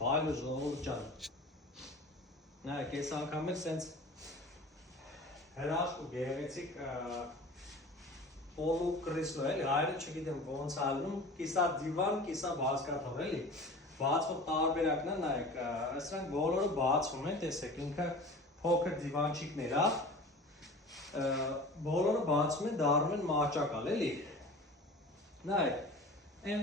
Բայլը ժողովուրդ ջան։ Նայեք, այս անգամ էլ սենց հրաշք ու գեղեցիկ պոլու կրիսլո էլի, հայրը չգիտեմ ոնց ալնում, կիսա դիվան, կիսա բազկաթով էլի, բացվող տարբերակն է, նայեք, սրանք բոլորը բացվում են, տեսեք, ինքը փոքր դիվանչիկներ է, բոլորը բացվում են, դառնում են մահճակալ, էլի, նայեք, այն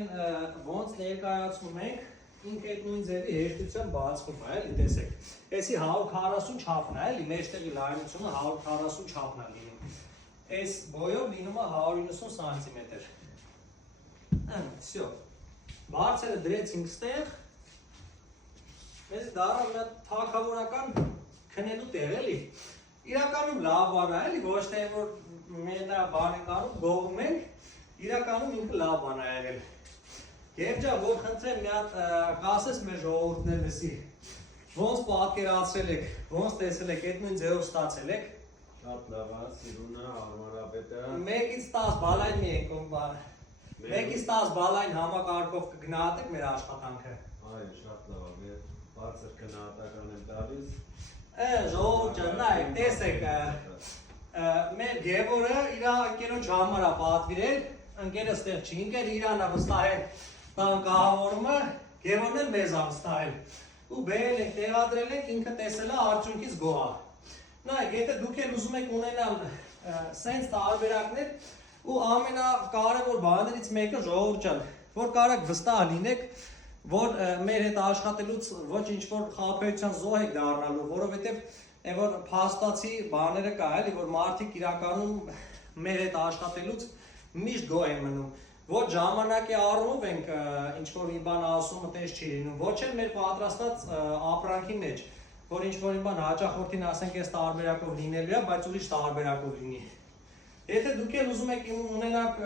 ոնց ներկայացնում ենք, ինքը այդ նույն ձևի հեշտությամբ բացվում է, էլի, տեսեք, այսի 140 չափն է, էլի, մեջտեղի լայնությունը 140 չափն է լինում, այս բոյով լինում է 190 սանտիմետր, վсё, բարձերը դրեցինք ստեղ, մեզ դառավ մի թագավորական քնելու տեղ, էլի, իրականում լավ բան է, էլի, ոչ թե որ մենք դա բան ենք անում, գովում ենք, իրականում ինքը լավ բան է եղել։ Երջա, որ խնդրեմ մի հատ կասես մեր ժողովուրդներ լսի, ոնց պատկերացրել եք, ոնց տեսել եք, այդ նույն ձևով ստացել եք։ Շատ լավ է, Սիրունը, հարմարապետը։ 1-ից 10 բալայն մի եք, 1-ից 10 բալայն համակարգով կգնահատեք մեր աշխատանքը։ Այո, շատ լավ է, մեր բարձր գնահատական եմ տալիս։ Ժողովուրդ ջան, նայեք, տեսեք, մեր Գևորը իր ընկերոջ համար է պատվիրել, ընկերը ստեղ չի, ինքն իրան է վստահել տան կահավորումը, Գևորն էլ մեզ է վստահել։ Ու բերել ենք, տեղադրել ենք, ինքը տեսել է արդյունքից գոհ է։ Նայեք, եթե դուք էլ ուզում եք ունենալ սենց տարբերակներ, ու ամենակարևոր բաներից մեկը ժողովուրդ ջան, որ կարաք վստահ լինեք, որ մեր հետ աշխատելուց ոչ ինչ-որ խաբեության զոհ եք դառնալու, որովհետև որ փաստացի բաները կա, էլի, որ մարդիկ իրականում մեր հետ աշխատելուց միշտ գոհ են մնում։ Ոչ ժամանակի առումով ենք ինչ-որ մի բան ասում, այդպես չի լինում, ոչ էլ մեր պատրաստած ապրանքի մեջ, որ ինչ-որ մի բան հաճախորդին ասենք այս տարբերակով լինելու է, բայց ուրիշ տարբերակով լինի։ Եթե դուք էլ ուզում եք ունենաք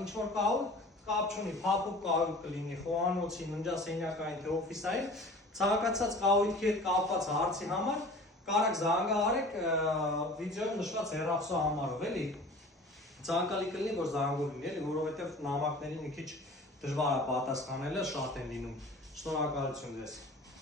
ինչ-որ կահույք, կապ չունի, փափուկ կահույք կլինի, խոհանոցի, ննջասենյակային, թե օֆիսային, ցանկացած կահույքի հետ կապված հարցի համար կարաք զանգահարեք վիդեոյում նշված հեռախոսի համարով, էլի։ Ցանկալի կլինի, որ զանգում լինի, էլի, որովհետև նամակներին մի քիչ դժվար է պատասխանելը, շատ են լինում։ Շնորհակալություն ձեզ։